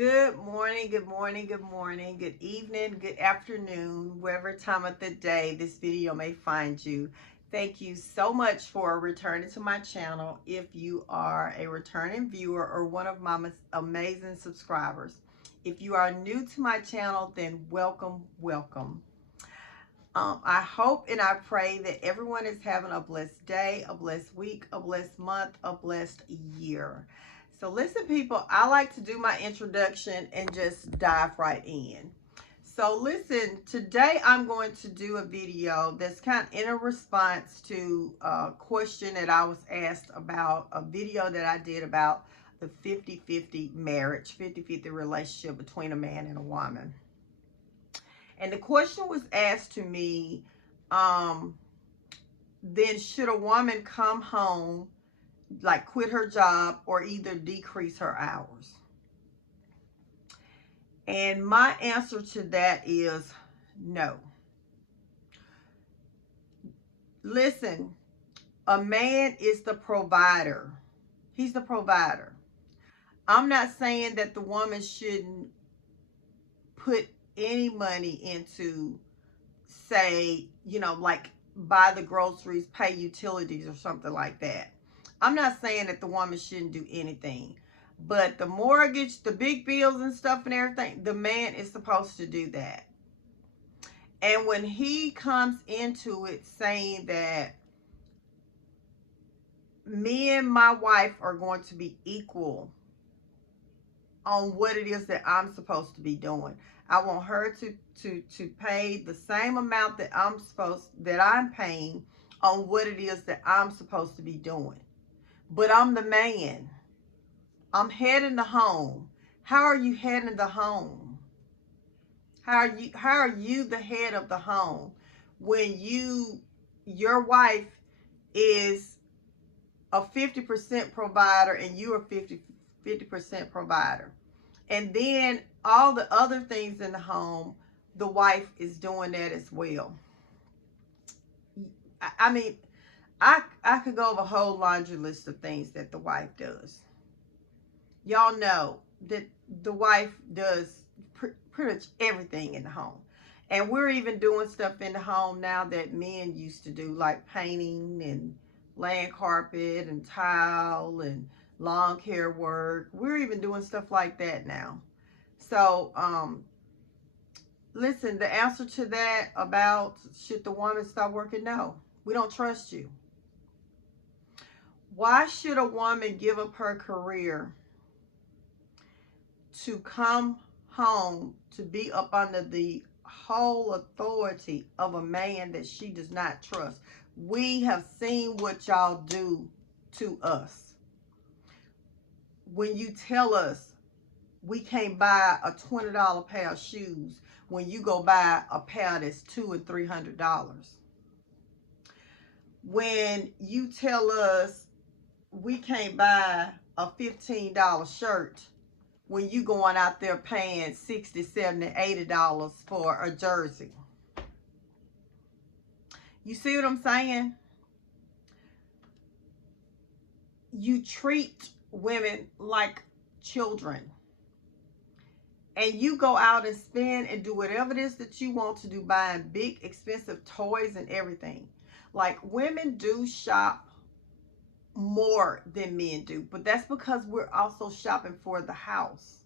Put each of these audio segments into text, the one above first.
Good morning, good morning, good morning, good evening, good afternoon, wherever time of the day this video may find you. Thank you so much for returning to my channel if you are a returning viewer or one of my amazing subscribers. If you are new to my channel, then welcome, welcome. I hope and I pray that everyone is having a blessed day, a blessed week, a blessed month, a blessed year. So listen, people, I like to do my introduction and just dive right in. So listen, today I'm going to do a video that's kind of in a response to a question that I was asked about a video that I did about the 50-50 marriage, 50-50 relationship between a man and a woman. And the question was asked to me, then should a woman come home, like quit her job or either decrease her hours? And my answer to that is no. Listen, a man is the provider. He's the provider. I'm not saying that the woman shouldn't put any money into, say, like buy the groceries, pay utilities or something like that. I'm not saying that the woman shouldn't do anything, but the mortgage, the big bills and stuff and everything, the man is supposed to do that. And when he comes into it saying that me and my wife are going to be equal on what it is that I'm supposed to be doing, I want her to pay the same amount that I'm paying on what it is that I'm supposed to be doing. But I'm the man. I'm heading the home. How are you heading the home? How are you the head of the home when your wife is a 50% provider and you are 50% provider? And then all the other things in the home, the wife is doing that as well. I mean, I could go over a whole laundry list of things that the wife does. Y'all know that the wife does pretty much everything in the home. And we're even doing stuff in the home now that men used to do, like painting and laying carpet and tile and lawn care work. We're even doing stuff like that now. So, listen, the answer to that about should the woman stop working? No, we don't trust you. Why should a woman give up her career to come home to be up under the whole authority of a man that she does not trust? We have seen what y'all do to us. When you tell us we can't buy a $20 pair of shoes when you go buy a pair that's $200 and $300. When you tell us we can't buy a $15 shirt when you going out there paying $60, $70, $80 for a jersey. You see what I'm saying? You treat women like children. And you go out and spend and do whatever it is that you want to do, buying big, expensive toys and everything. Like, women do shop more than men do, but that's because we're also shopping for the house.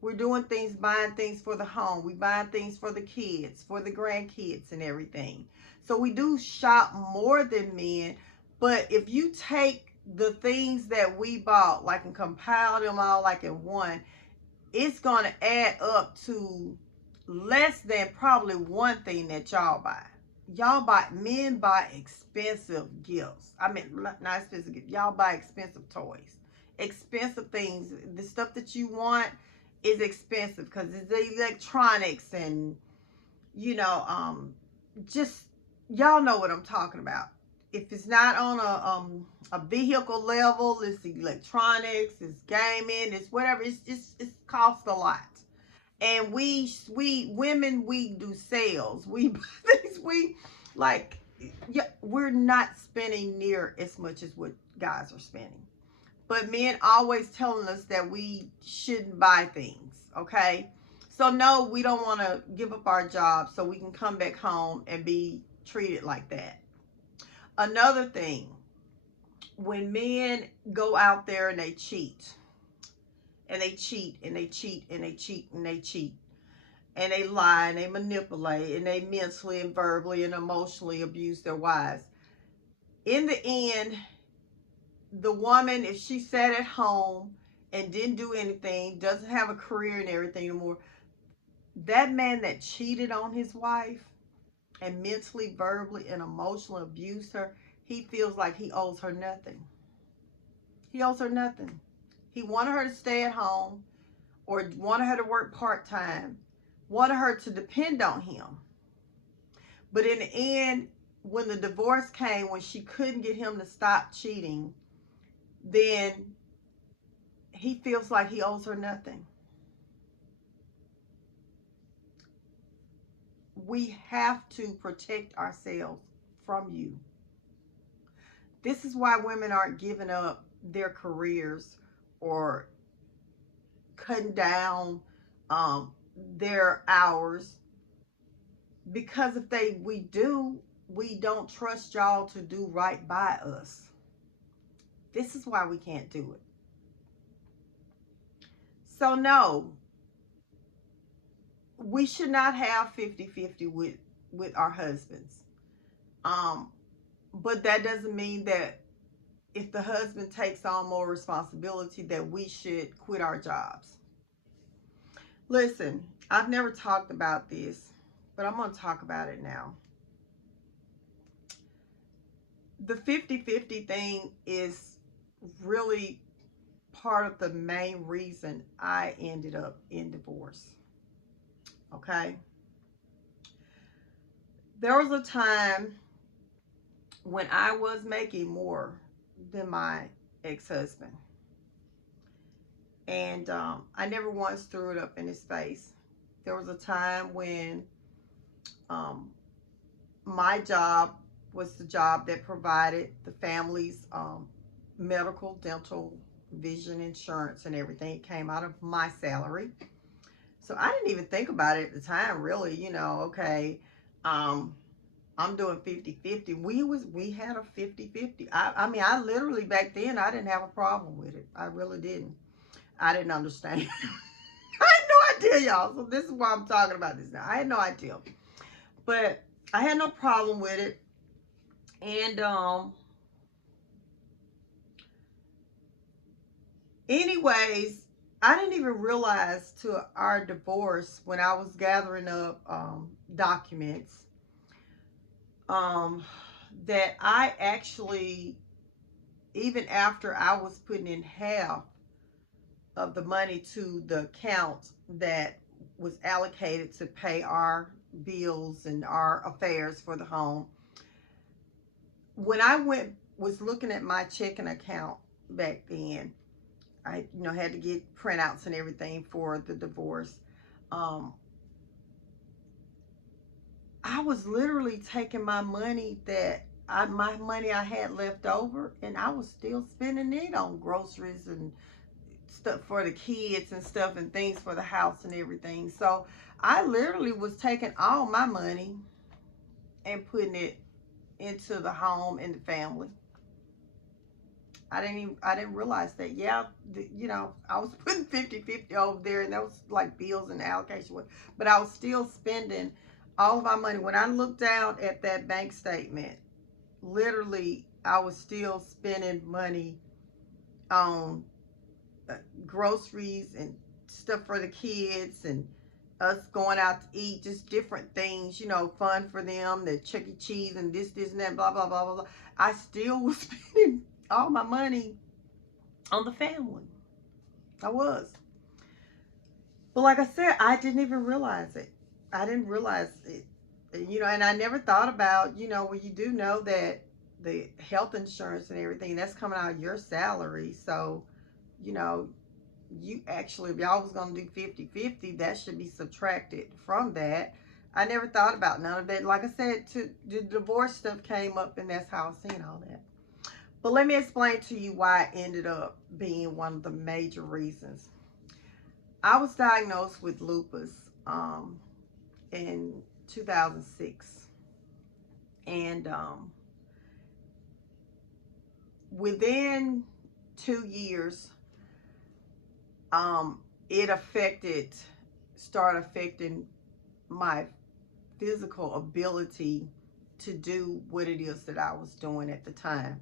We're doing things, buying things for the home. We buying things for the kids, for the grandkids and everything. So we do shop more than men. But if you take the things that we bought, like, and compile them all like in one, it's going to add up to less than probably one thing that y'all buy. Men buy expensive gifts. I mean, not expensive gifts. Y'all buy expensive toys, expensive things. The stuff that you want is expensive because it's the electronics and, just, y'all know what I'm talking about. If it's not on a vehicle level, it's electronics, it's gaming, it's whatever. It's costs a lot. And we women, we do sales. We things we like. Yeah, we're not spending near as much as what guys are spending. but men always telling us that we shouldn't buy things, okay? So no, we don't want to give up our job so we can come back home and be treated like that. Another thing, when men go out there and they cheat, and they cheat, and they cheat, and they cheat, and they cheat, and they lie, and they manipulate, and they mentally and verbally and emotionally abuse their wives. In the end, the woman, if she sat at home and didn't do anything, doesn't have a career and everything anymore, that man that cheated on his wife and mentally, verbally, and emotionally abused her, he feels like he owes her nothing. He owes her nothing. He wanted her to stay at home, or wanted her to work part-time, wanted her to depend on him. But in the end, when the divorce came, when she couldn't get him to stop cheating, then he feels like he owes her nothing. We have to protect ourselves from you. This is why women aren't giving up their careers or cutting down their hours, because if we do, we don't trust y'all to do right by us. This is why we can't do it. So no, we should not have 50-50 with our husbands. But that doesn't mean that if the husband takes on more responsibility that we should quit our jobs. Listen, I've never talked about this, but I'm going to talk about it now. The 50-50 thing is really part of the main reason I ended up in divorce. Okay? There was a time when I was making more than my ex-husband. And I never once threw it up in his face. There was a time when my job was the job that provided the family's medical, dental, vision insurance and everything. It came out of my salary. So I didn't even think about it at the time, really. You know, okay, I'm doing 50-50. We had a 50-50. I mean, I literally back then, I didn't have a problem with it. I really didn't. I didn't understand. I had no idea, y'all. So this is why I'm talking about this now. I had no idea. But I had no problem with it. And anyways, I didn't even realize to our divorce, when I was gathering up documents, that I actually, even after I was putting in half of the money to the account that was allocated to pay our bills and our affairs for the home, when I was looking at my checking account back then, I had to get printouts and everything for the divorce. I was literally taking my money my money I had left over, and I was still spending it on groceries and stuff for the kids and stuff and things for the house and everything. So I literally was taking all my money and putting it into the home and the family. I didn't realize that. Yeah, I was putting 50-50 over there, and that was like bills and allocation. But I was still spending all of my money. When I looked down at that bank statement, literally, I was still spending money on groceries and stuff for the kids, and us going out to eat, just different things, fun for them, the Chuck E. Cheese and this and that, blah, blah, blah, blah, blah. I still was spending all my money on the family. I was. But like I said, I didn't even realize it. I didn't realize it. And I never thought about, well, you do know that the health insurance and everything, that's coming out of your salary. So, you actually, if y'all was going to do 50-50, that should be subtracted from that. I never thought about none of that. Like I said, the divorce stuff came up, and that's how I seen all that. But let me explain to you why it ended up being one of the major reasons. I was diagnosed with lupus in 2006. And within 2 years, it started affecting my physical ability to do what it is that I was doing at the time.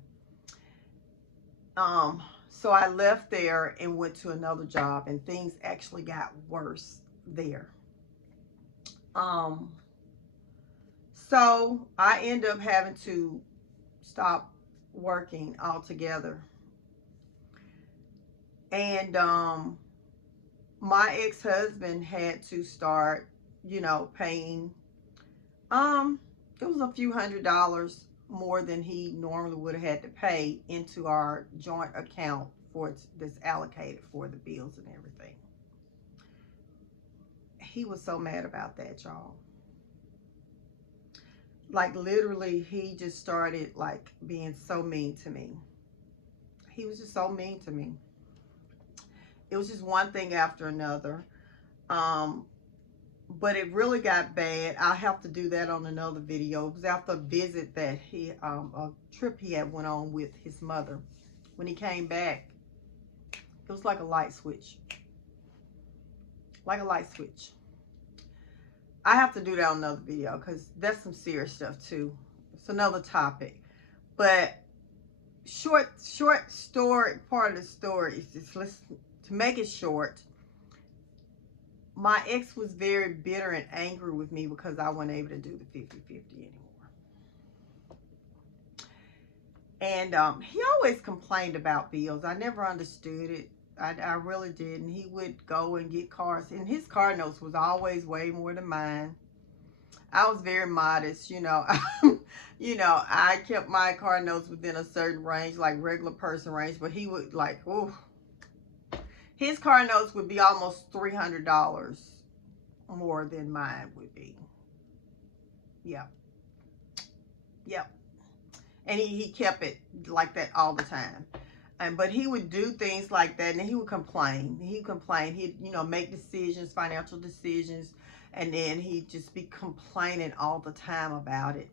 So I left there and went to another job, and things actually got worse there. So I ended up having to stop working altogether. And my ex-husband had to start, paying, it was a few $100s more than he normally would have had to pay into our joint account for that's allocated for the bills and everything. He was so mad about that, y'all. Like, literally, he just started like being so mean to me. He was just so mean to me. It was just one thing after another. But it really got bad. I'll have to do that on another video. It was after a visit that a trip he had went on with his mother. When he came back, it was like a light switch. Like a light switch. I have to do that on another video because that's some serious stuff too. It's another topic. But short story, part of the story is just, to make it short, my ex was very bitter and angry with me because I wasn't able to do the 50-50 anymore. And he always complained about bills. I never understood it. I really didn't. He would go and get cars, and his car notes was always way more than mine. I was very modest, I kept my car notes within a certain range, like regular person range, but he would like, oh, his car notes would be almost $300 more than mine would be. Yep. Yep. And he kept it like that all the time. But he would do things like that, and he would complain. He'd, make decisions, financial decisions, and then he'd just be complaining all the time about it.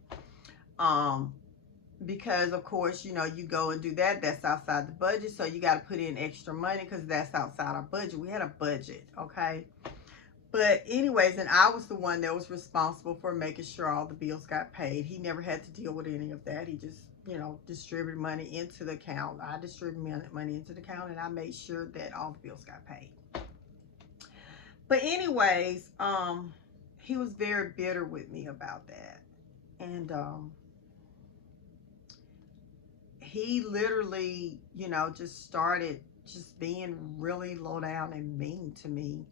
Because, of course, you go and do that. That's outside the budget, so you got to put in extra money because that's outside our budget. We had a budget, okay? But anyways, and I was the one that was responsible for making sure all the bills got paid. He never had to deal with any of that. He just, distributed money into the account. I distributed money into the account, and I made sure that all the bills got paid. But anyways, he was very bitter with me about that. And he literally, just started just being really low down and mean to me.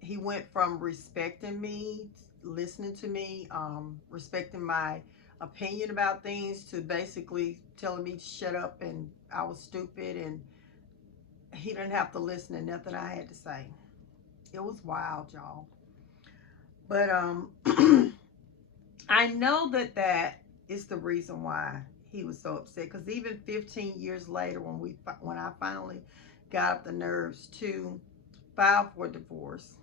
He went from respecting me, listening to me, respecting my opinion about things, to basically telling me to shut up and I was stupid and he didn't have to listen to nothing I had to say. It was wild, y'all. But I know that is the reason why he was so upset, because even 15 years later, when I finally got up the nerves to file for divorce,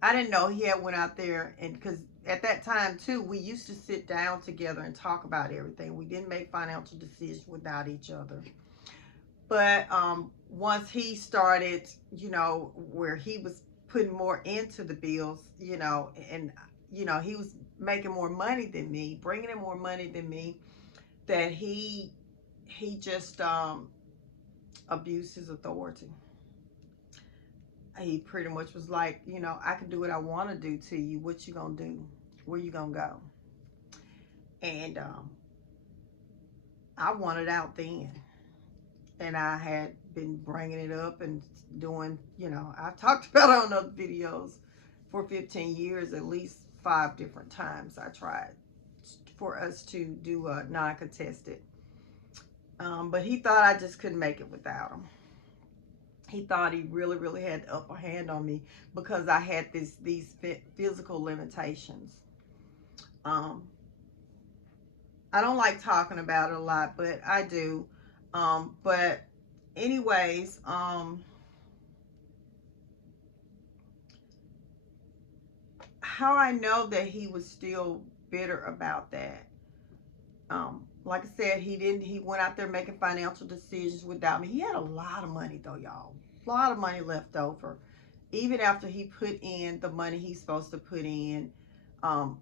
I didn't know he had went out there, and because at that time too, we used to sit down together and talk about everything. We didn't make financial decisions without each other. But once he started, where he was putting more into the bills, and he was making more money than me, bringing in more money than me, that he just abused his authority. He pretty much was like, I can do what I want to do to you. What you gonna do? Where you gonna go? And I wanted out then. And I had been bringing it up and doing, I've talked about it on other videos for 15 years, at least 5 different times I tried for us to do a non-contested. But he thought I just couldn't make it without him. He thought he really, really had the upper hand on me because I had these physical limitations. I don't like talking about it a lot, but I do. But anyways, how I know that he was still bitter about that. Like I said, he went out there making financial decisions without me. He had a lot of money though, y'all. A lot of money left over. Even after he put in the money he's supposed to put in, um,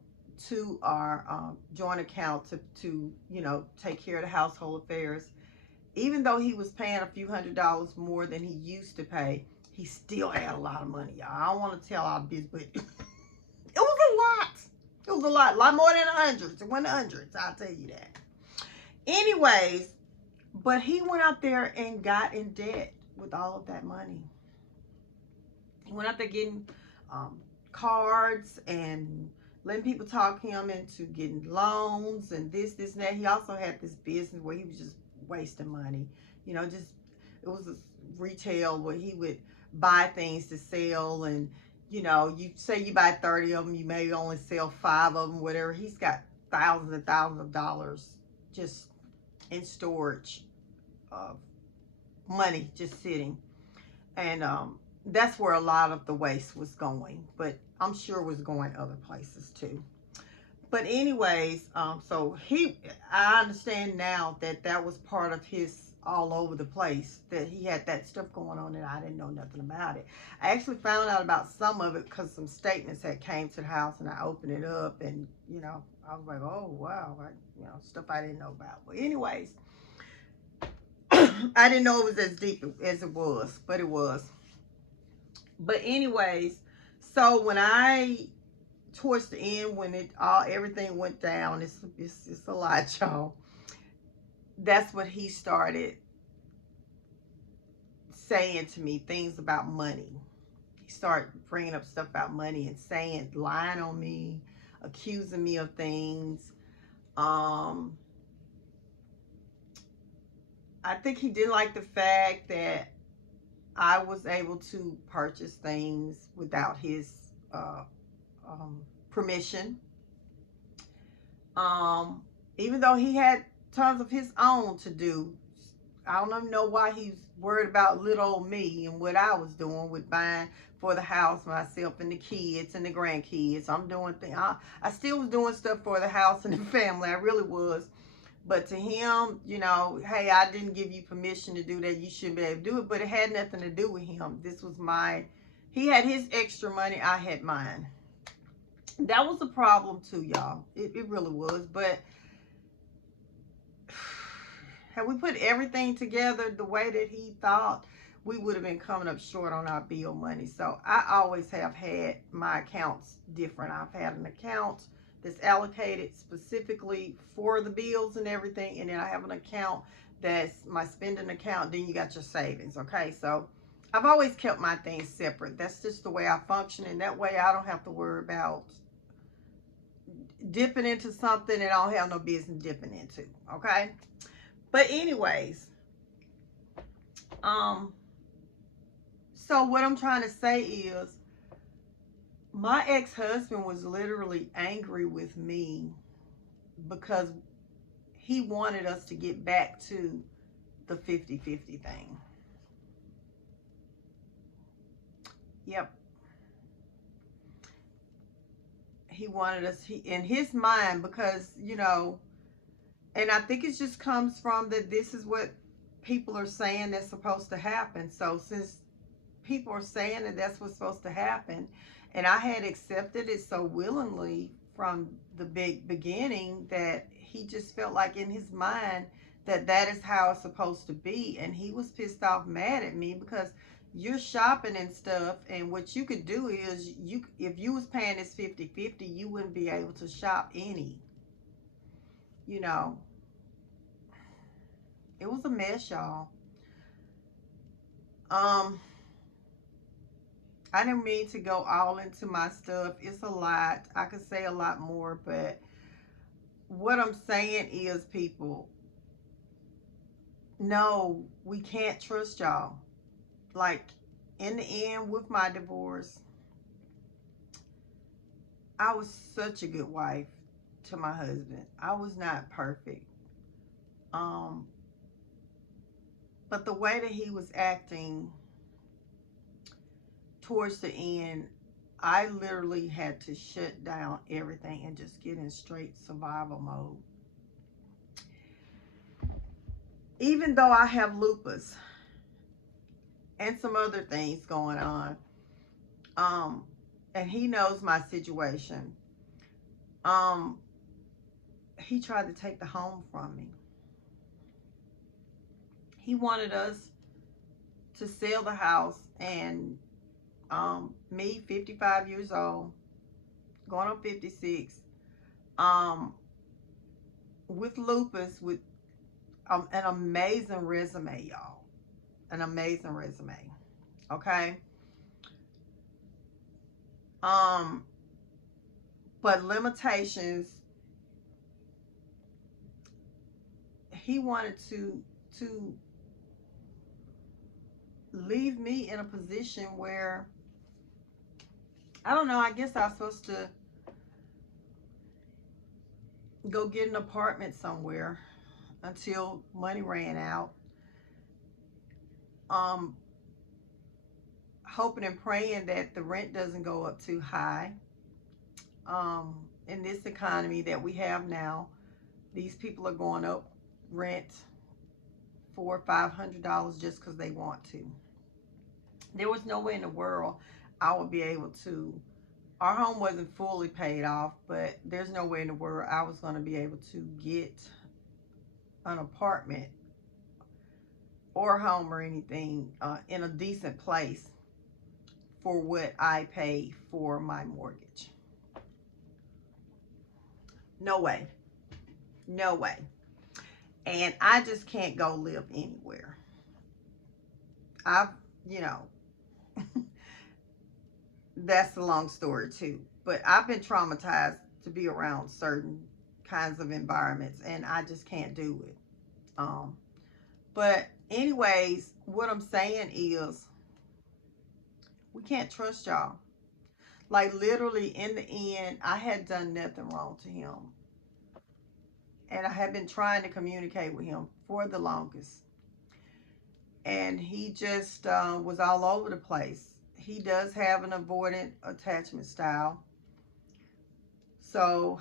to our joint account to take care of the household affairs. Even though he was paying a few $100s more than he used to pay, he still had a lot of money, y'all. I don't want to tell all this, but it was a lot. It was a lot more than hundreds. It wasn't hundreds, I'll tell you that. Anyways, but he went out there and got in debt with all of that money. He went out there getting cards and letting people talk him into getting loans and this, and that. He also had this business where he was just wasting money. Just it was a retail where he would buy things to sell, and you say you buy 30 of them, you may only sell 5 of them, whatever. He's got thousands and thousands of dollars just in storage of money just sitting. And that's where a lot of the waste was going, but I'm sure it was going other places too. But anyways, so I understand now that that was part of his all over the place, that he had that stuff going on and I didn't know nothing about it. I actually found out about some of it because some statements had came to the house and I opened it up, and I was like, oh wow, stuff I didn't know about. But anyways, I didn't know it was as deep as it was, but it was. But anyways, so when I towards the end, when everything went down, it's a lot, y'all. That's what he started saying to me, things about money. He started bringing up stuff about money and lying on me, accusing me of things. I think he didn't like the fact that I was able to purchase things without his permission. Even though he had tons of his own to do, I don't even know why he's worried about little old me and what I was doing with buying for the house, myself and the kids and the grandkids. I'm doing things. I still was doing stuff for the house and the family. I really was. But to him, hey, I didn't give you permission to do that. You shouldn't be able to do it. But it had nothing to do with him. This was he had his extra money. I had mine. That was a problem too, y'all. It really was. But had we put everything together the way that he thought, we would have been coming up short on our bill money. So I always have had my accounts different. I've had an account that's allocated specifically for the bills and everything, and then I have an account that's my spending account. Then you got your savings. Okay, so I've always kept my things separate. That's just the way I function, and that way I don't have to worry about dipping into something that I don't have no business dipping into. Okay, but anyways, so what I'm trying to say is, my ex-husband was literally angry with me because he wanted us to get back to the 50-50 thing. Yep. He wanted us, in his mind, because, and I think it just comes from that this is what people are saying that's supposed to happen. So since people are saying that that's what's supposed to happen, and I had accepted it so willingly from the beginning, that he just felt like in his mind that that is how it's supposed to be. And he was pissed off, mad at me, because you're shopping and stuff, and what you could do is, if you was paying this 50-50, you wouldn't be able to shop any. It was a mess, y'all. I didn't mean to go all into my stuff. It's a lot. I could say a lot more, but what I'm saying is, people, no, we can't trust y'all. Like, in the end, with my divorce, I was such a good wife to my husband. I was not perfect. Um, but the way that he was acting towards the end, I literally had to shut down everything and just get in straight survival mode. Even though I have lupus and some other things going on, and he knows my situation, he tried to take the home from me. He wanted us to sell the house, and me, 55 years old, going on 56, with lupus, with an amazing resume, y'all. An amazing resume. Okay. But limitations. He wanted to leave me in a position where, I don't know, I guess I was supposed to go get an apartment somewhere until money ran out. Hoping and praying that the rent doesn't go up too high. In this economy that we have now, these people are going up rent $400-500 just because they want to. There was no way in the world I would be able to. Our home wasn't fully paid off, but there's no way in the world I was going to be able to get an apartment or home or anything in a decent place for what I pay for my mortgage. No way. No way. And I just can't go live anywhere. I've, you know, that's a long story too. But I've been traumatized to be around certain kinds of environments, and I just can't do it. But anyways, what I'm saying is, we can't trust y'all. Like, literally, in the end, I had done nothing wrong to him. And I had been trying to communicate with him for the longest. And he just was all over the place. He does have an avoidant attachment style. So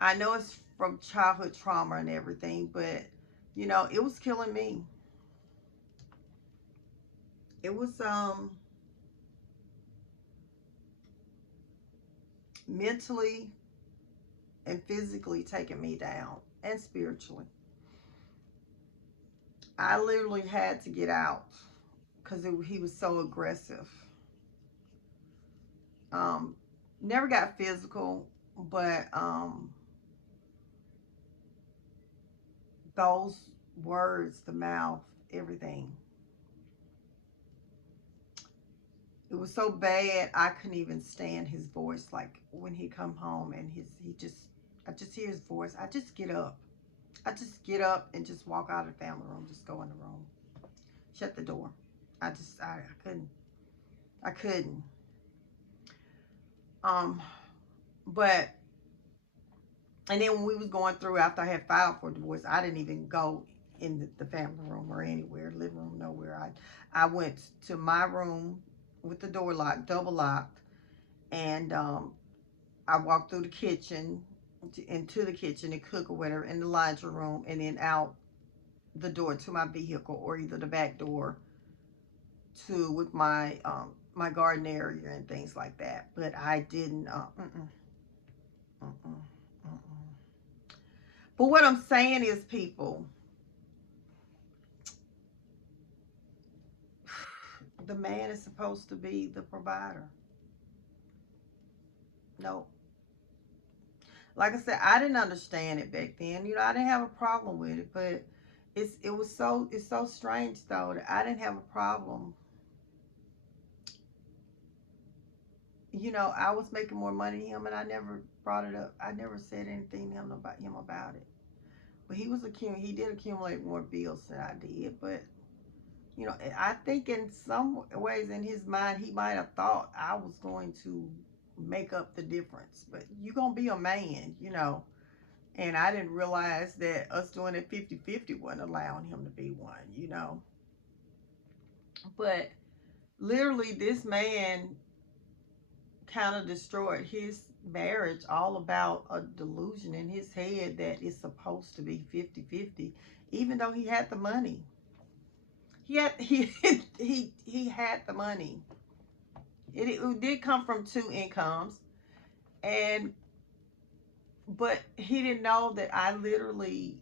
I know it's from childhood trauma and everything, but, you know, it was killing me. It was mentally and physically taking me down, and spiritually. I literally had to get out because he was so aggressive. Never got physical, but those words, the mouth, everything. It was so bad I couldn't even stand his voice. Like, when he come home and I just hear his voice, I just get up. I just get up and just walk out of the family room, just go in the room, shut the door. I couldn't. I couldn't. But, and then when we was going through, after I had filed for divorce, I didn't even go in the family room or anywhere, living room, nowhere. I went to my room with the door locked, double locked, and I walked through the kitchen, into the kitchen and cook or whatever, in the laundry room, and then out the door to my vehicle, or either the back door to with my my garden area and things like that. But I didn't. But what I'm saying is, people, the man is supposed to be the provider. No. Like I said, I didn't understand it back then. You know, I didn't have a problem with it, but it's so strange though that I didn't have a problem. You know, I was making more money than him, and I never brought it up. I never said anything to him about it. But he did accumulate more bills than I did. But, you know, I think in some ways in his mind, he might have thought I was going to make up the difference. But you're going to be a man, you know. And I didn't realize that us doing it 50-50 wasn't allowing him to be one, you know. But literally, this man kind of destroyed his marriage all about a delusion in his head that it's supposed to be 50-50, even though he had the money. He had the money. It did come from two incomes, and but he didn't know that I literally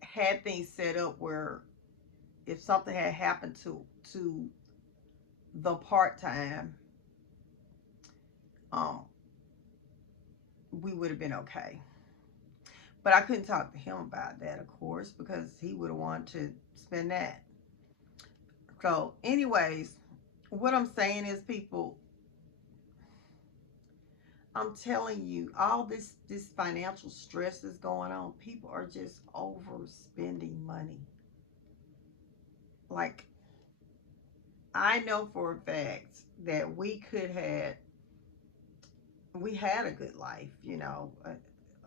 had things set up where if something had happened to the part-time, um we would have been okay. But I couldn't talk to him about that, of course, because he would have wanted to spend that. So anyways, what I'm saying is, people, I'm telling you, all this financial stress is going on. People are just overspending money. Like, I know for a fact that we had a good life, you know,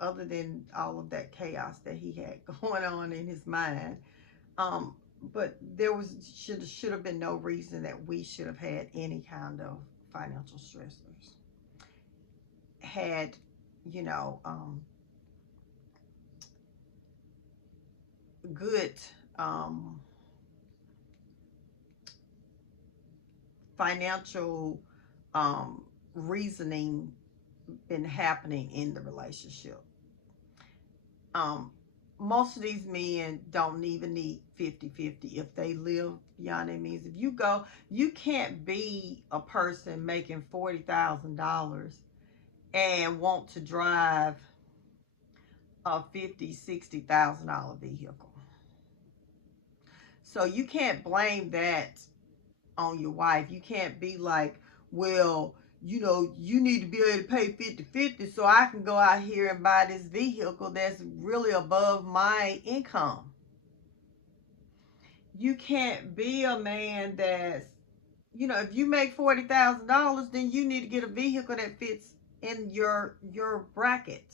other than all of that chaos that he had going on in his mind. Um, but there should have been no reason that we should have had any kind of financial stressors. Had, you know, good um, financial reasoning been happening in the relationship. Um, Most of these men don't even need 50-50 if they live beyond their means. If you go, you can't be a person making $40,000 and want to drive a $50,000-$60,000 vehicle. So you can't blame that on your wife. You can't be like, well, you know, you need to be able to pay 50-50 so I can go out here and buy this vehicle that's really above my income. You can't be a man that's, you know, if you make $40,000, then you need to get a vehicle that fits in your bracket.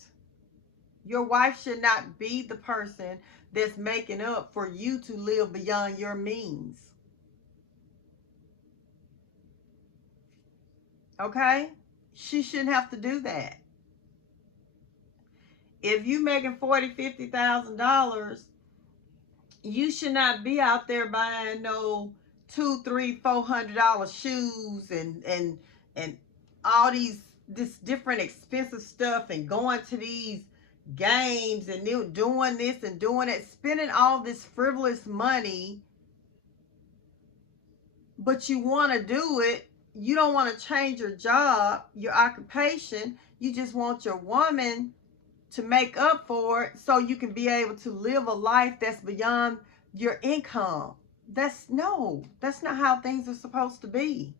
Your wife should not be the person that's making up for you to live beyond your means. Okay? She shouldn't have to do that. If you making $40,000-$50,000, you should not be out there buying no $200, $300, $400 shoes and all this different expensive stuff, and going to these games and doing this and doing it, spending all this frivolous money, but you want to do it. You don't want to change your job, your occupation. You just want your woman to make up for it so you can be able to live a life that's beyond your income. That's not how things are supposed to be.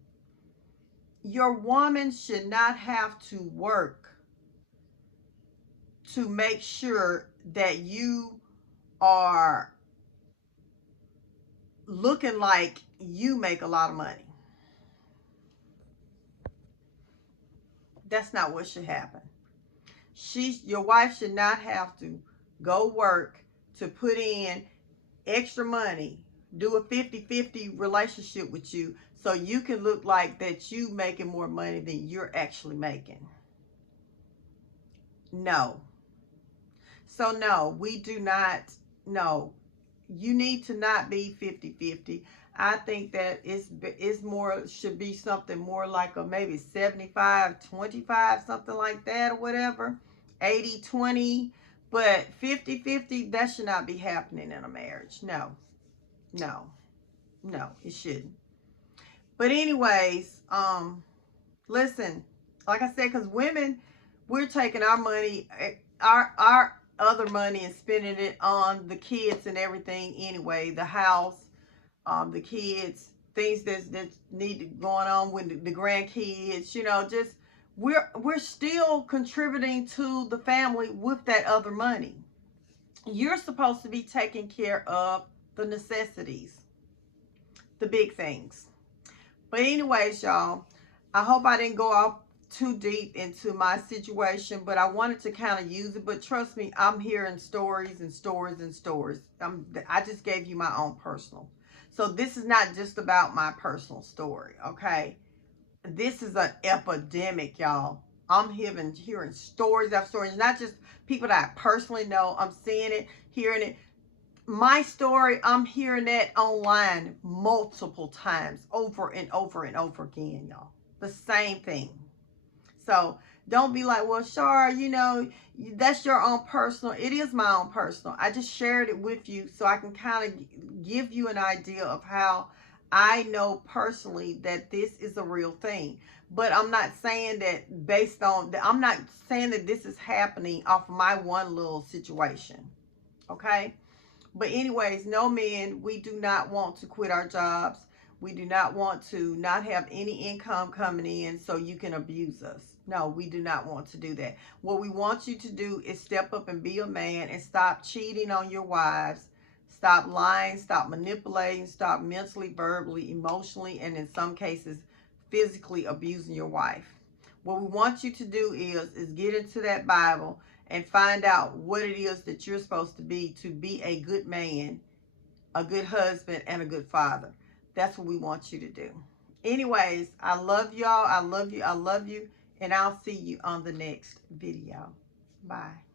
Your woman should not have to work to make sure that you are looking like you make a lot of money. That's not what should happen. Your wife should not have to go work to put in extra money, do a 50-50 relationship with you so you can look like that you making more money than you're actually making. No. So no, we do not. No, you need to not be 50-50. I think that it's more, should be something more like a maybe 75-25, something like that, or whatever. 80-20. But 50-50, that should not be happening in a marriage. No. No. No, it shouldn't. But anyways, listen, like I said, because women, we're taking our money, our other money, and spending it on the kids and everything anyway, the house, the kids, things that need to going on with the grandkids, you know, just we're still contributing to the family with that other money. You're supposed to be taking care of the necessities, the big things. But anyways, y'all, I hope I didn't go off too deep into my situation, but I wanted to kind of use it. But trust me, I'm hearing stories and stories and stories. I just gave you my own personal. So this is not just about my personal story, okay? This is an epidemic, y'all. I'm hearing stories after stories, not just people that I personally know. I'm seeing it, hearing it. My story, I'm hearing that online multiple times, over and over and over again, y'all. The same thing. So don't be like, well, Shar, that's your own personal. It is my own personal. I just shared it with you so I can kind of give you an idea of how I know personally that this is a real thing. But I'm not saying that I'm not saying that this is happening off of my one little situation. Okay? But anyways, no, men, we do not want to quit our jobs. We do not want to not have any income coming in so you can abuse us. No, we do not want to do that. What we want you to do is step up and be a man and stop cheating on your wives. Stop lying, stop manipulating, stop mentally, verbally, emotionally, and in some cases, physically abusing your wife. What we want you to do is get into that Bible and find out what it is that you're supposed to be a good man, a good husband, and a good father. That's what we want you to do. Anyways, I love y'all. I love you. I love you. And I'll see you on the next video. Bye.